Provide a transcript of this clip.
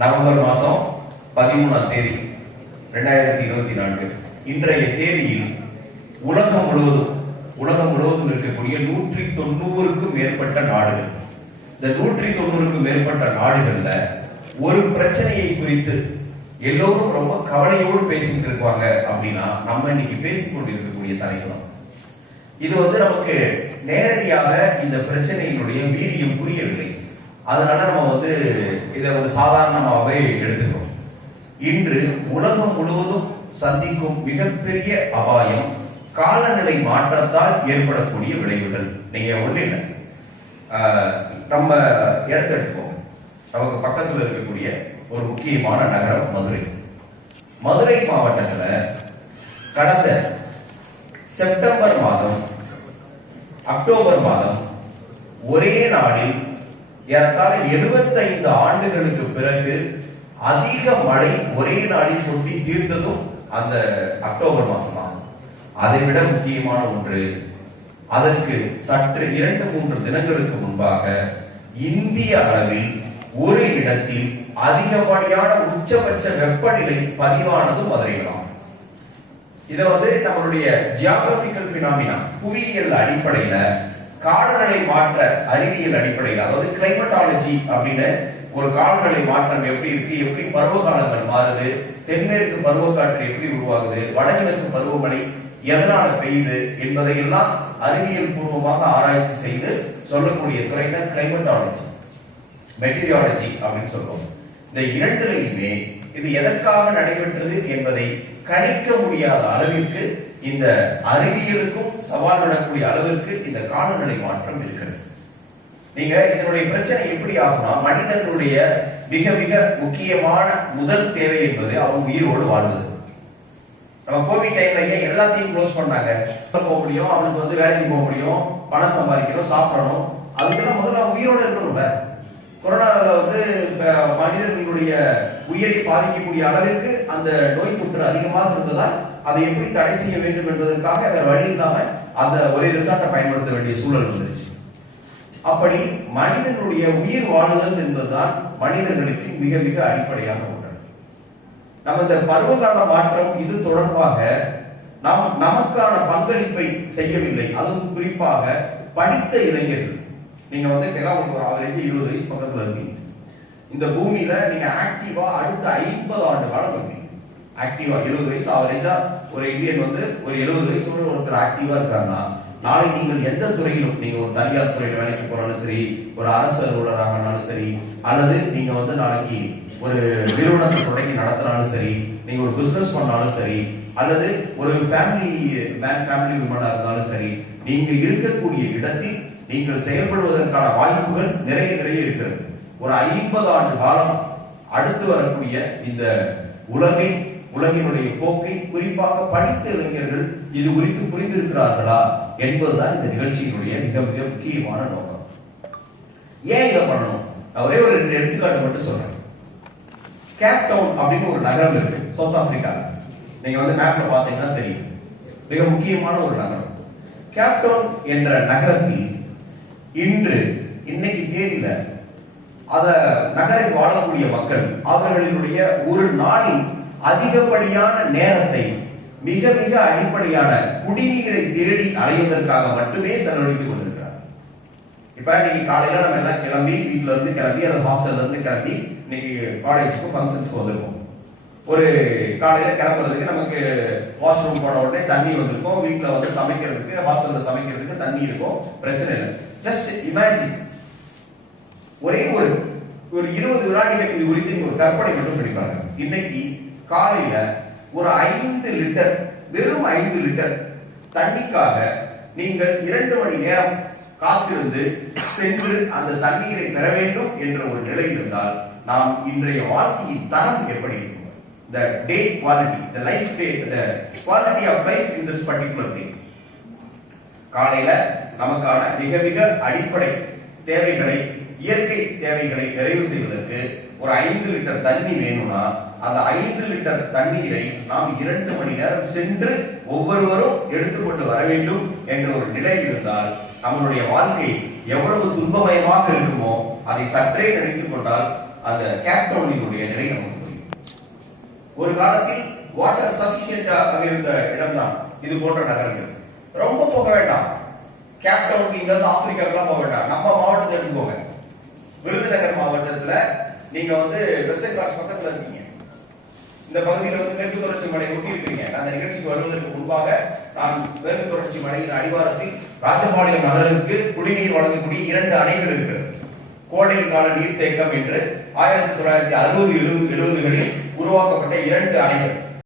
November மாதம் பதிமூணாம் தேதி ரெண்டாயிரத்தி இருபத்தி நான்கு. இன்றைய தேதியில் உலகம் முழுவதும் உலகம் முழுவதும் இருக்கக்கூடிய நூற்றி தொண்ணூறுக்கும் மேற்பட்ட நாடுகள். இந்த நூற்றி தொண்ணூறுக்கும் மேற்பட்ட நாடுகள்ல ஒரு பிரச்சனையை குறித்து எல்லோரும் ரொம்ப கவலையோடு பேசிட்டு இருப்பாங்க அப்படின்னா நம்ம இன்னைக்கு பேசிக் கொண்டிருக்கக்கூடிய தலைப்பு தான். இது வந்து நமக்கு நேரடியாக இந்த பிரச்சனையினுடைய வீரியம் புரியவில்லை. அதனால நம்ம வந்து இதை ஒரு சாதாரணமாகவே எடுத்துக்கிறோம். இன்று உலகம் முழுவதும் சந்திக்கும் மிகப்பெரிய அபாயம் காலநிலை மாற்றத்தால் ஏற்படக்கூடிய விளைவுகள். நீங்க ஒண்ணு இல்லை. நம்ம இடத்த நமக்கு பக்கத்தில் இருக்கக்கூடிய ஒரு முக்கியமான நகரம் மதுரை. மதுரை மாவட்டத்தில் கடந்த செப்டம்பர் மாதம் அக்டோபர் மாதம் ஒரே நாளில் ஏறத்தாழ 75 ஆண்டுகளுக்கு பிறகு அதிக மழை ஒரே நாளில் கொட்டி தீர்த்ததும் அந்த அக்டோபர் மாசம் தான் அதை விட முக்கியமான ஒன்று அதற்கு சற்று இரண்டு மூன்று தினங்களுக்கு முன்பாக இந்திய அளவில் ஒரு இடத்தில் அதிகப்படியான உச்சபட்ச வெப்பநிலை பதிவானது மதுரையில் தான் இத வந்து நம்மளுடைய ஜியாகிரபிக்கல் பினாமினா புவியியல் அடிப்படையில காலநிலை மாற்ற அறிவியல் அடிப்படையில் அதாவது கிளைமட்டாலஜி அப்படின்னு ஒரு காலநிலை மாற்றம் எப்படி இருக்கு எப்படி பருவ காலங்கள் மாறுது தென்மேற்கு பருவக்காற்று எப்படி உருவாகுது வடகிழக்கு பருவமழை எதனால பெய்யுது என்பதையெல்லாம் அறிவியல் பூர்வமாக ஆராய்ச்சி செய்து சொல்லக்கூடிய துறை தான் கிளைமட்டாலஜி மெட்டீரியாலஜி அப்படின்னு சொல்றோம் இந்த இரண்டுலையுமே இது எதற்காக நடைபெற்றது என்பதை கணிக்க முடியாத அளவிற்கு இந்த அறிவியலுக்கும் சவால் விடக்கூடிய அளவிற்கு இந்த காலநிலை மாற்றம் இருக்கிறது. நீங்க இதனுடைய பிரச்சனை எப்படி ஆகும்னா மனிதனுடைய மிக மிக முக்கியமான முதல் தேவை என்பது அவங்க உயிரோடு வாழ்வது. நம்ம கோவிட் டைம்ல ஏன் எல்லாத்தையும் க்ளோஸ் பண்ணாங்க? போக முடியும் அவனுக்கு வந்து வேலைக்கு போக முடியும் பணம் சம்பாதிக்கணும் சாப்பிடணும். அதுக்கெல்லாம் முதல்ல அவன் உயிரோட இருக்கணும்ல. கொரோனால வந்து இப்ப மனிதர்களுடைய உயிரை பாதிக்கக்கூடிய அளவிற்கு அந்த நோய் தொற்று அதிகமாக இருந்ததால் அதை எப்படி தடை செய்ய வேண்டும் என்பதற்காக வேற வழி இல்லாம அந்த ஒரே ரிசார்ட்டை பயன்படுத்த வேண்டிய சூழல் வந்துருச்சு. அப்படி மனிதனுடைய உயிர் வாழுதல் என்பதுதான் மனிதர்களுக்கு மிக மிக அடிப்படையான ஒன்று நம்ம இந்த பருவகால மாற்றம் இது தொடர்பாக நாம் நமக்கான பங்களிப்பை செய்யவில்லை. அதுவும் குறிப்பாக படித்த இளைஞர்கள். நீங்க வந்து எல்லாம் ஒரு ஆவரேஜ் இருபது வயசு பக்கத்துல இருக்கீங்க. இந்த பூமியில நீங்க ஆக்டிவா அடுத்த ஐம்பது ஆண்டு காலம் இருக்கீங்க. ஆக்டிவா எழுபது வயசு ஆவரேஜா ஒரு இந்தியன் வந்து ஒரு எழுபது வயசோட ஒருத்தர் ஆக்டிவா இருக்காருன்னா நாளை நீங்கள் எந்த துறையிலும் நீங்க ஒரு தனியார் துறையில வேலைக்கு போனாலும் சரி ஒரு அரசு அலுவலராகனாலும் சரி அல்லது நீங்க வந்து நாளைக்கு ஒரு நிறுவனத்தை தொடங்கி நடத்தினாலும் சரி நீங்க ஒரு பிசினஸ் பண்ணாலும் சரி அல்லது ஒரு ஃபேமிலி மேன் ஃபேமிலி உமனா இருந்தாலும் சரி நீங்க இருக்கக்கூடிய இடத்தில் நீங்கள் செயல்படுவதற்கான வாய்ப்புகள் நிறைய நிறைய இருக்கிறது. ஒரு ஐம்பது ஆண்டு காலம் அடுத்து வரக்கூடிய இந்த உலகை உலகினுடைய போக்கை குறிப்பாக படித்த இளைஞர்கள் இது குறித்து புரிந்திருக்கிறார்களா என்பதுதான் இந்த நிகழ்ச்சியினுடைய மிக மிக முக்கியமான நோக்கம். ஏன் இதை பண்ணணும்? அவரே ஒரே ஒரு ரெண்டு எடுத்துக்காட்டு மட்டும் சொல்றேன். கேப் டவுன் அப்படின்னு ஒரு நகரம் இருக்கு சவுத் ஆப்பிரிக்கால நீங்க வந்து மேப்ல பாத்தீங்கன்னா தெரியும். மிக முக்கியமான ஒரு நகரம். கேப் டவுன் என்ற நகரத்தில் இன்று இன்னைக்கு தேதியில அத நகரில் வாழக்கூடிய மக்கள் அவர்களினுடைய ஒரு நாளின் அதிகப்படியான நேரத்தை மிக மிக அடிப்படையான குடிநீரை தேடி அலைவதற்காக மட்டுமே செலவழித்துக் கொண்டிருக்கிறார். இப்ப இன்னைக்கு காலையில நம்ம எல்லாம் கிளம்பி வீட்டுல இருந்து கிளம்பி அல்லது ஹாஸ்டல்ல இருந்து கிளம்பி இன்னைக்கு காலேஜுக்கு ஃபங்க்ஷன்ஸ்க்கு வந்திருக்கோம். ஒரு காலையில கிளம்புறதுக்கு நமக்கு வாஷ்ரூம் போன உடனே தண்ணி வந்திருக்கும். வீட்டுல வந்து சமைக்கிறதுக்கு ஹாஸ்டல்ல சமைக்கிறதுக்கு தண்ணி இருக்கும். பிரச்சனை இல்லை. ஜஸ்ட் இமேஜின் ஒரே ஒரு ஒரு இருபது வினாடிகள் இது குறித்து ஒரு கற்பனை மட்டும் கிடைப்பாங்க இன்னைக்கு காலையில ஒரு ஐந்து லிட்டர் வெறும் ஐந்து லிட்டர் தண்ணிக்காக நீங்கள் இரண்டு மணி நேரம் காத்திருந்து சென்று அந்த தண்ணீரை பெற வேண்டும் என்ற ஒரு நிலை இருந்தால் நாம் இன்றைய வாழ்க்கையின் தரம் எப்படி இருக்கும்? The day quality the life day the quality of life in this particular day. காலையில நமக்கான மிக மிக அடிப்படை தேவைகளை இயற்கை தேவைகளை நிறைவு செய்வதற்கு ஒரு ஐந்து லிட்டர் தண்ணி வேணும்னா அந்த ஐந்து லிட்டர் தண்ணீரை நாம் இரண்டு மணி நேரம் சென்று ஒவ்வொருவரும் எடுத்துக்கொண்டு வர வேண்டும் என்ற ஒரு நிலை இருந்தால் நம்மளுடைய வாழ்க்கை எவ்வளவு துன்பமயமாக இருக்குமோ அதை சற்றே நினைத்துக் கொண்டால் அந்த கேப்டவுனினுடைய நிலை நமக்கு புரியும். ஒரு காலத்தில் வாட்டர் சபிஷியன்டாக இருந்த இடம்தான். இது போன்ற நகரங்கள். ரொம்ப போக வேண்டாம். கேப்டவுன் இங்க இருந்து ஆப்பிரிக்காக்கெல்லாம் போக வேண்டாம். நம்ம மாவட்டத்தை எடுத்து போங்க. விருதுநகர் மாவட்டத்துல நீங்க வந்து வெஸ்டர்ன் கார்ட்ஸ் பக்கத்துல இருக்கீங்க. இந்த பகுதியில் வந்து மேற்கு தொடர்ச்சி மலை ஒட்டி இருக்கீங்க அந்த நிகழ்ச்சிக்கு வருவதற்கு முன்பாக நான் மேற்கு தொடர்ச்சி மலையின் அடிவாரத்தில் ராஜபாளையம் நகருக்கு குடிநீர் வழங்கக்கூடிய இரண்டு அணைகள் இருக்கிறது. கோடை கால நீர்த்தேக்கம் என்று ஆயிரத்தி தொள்ளாயிரத்தி அறுபது எழுபது எழுபதுகளில் உருவாக்கப்பட்ட இரண்டு அணைகள்.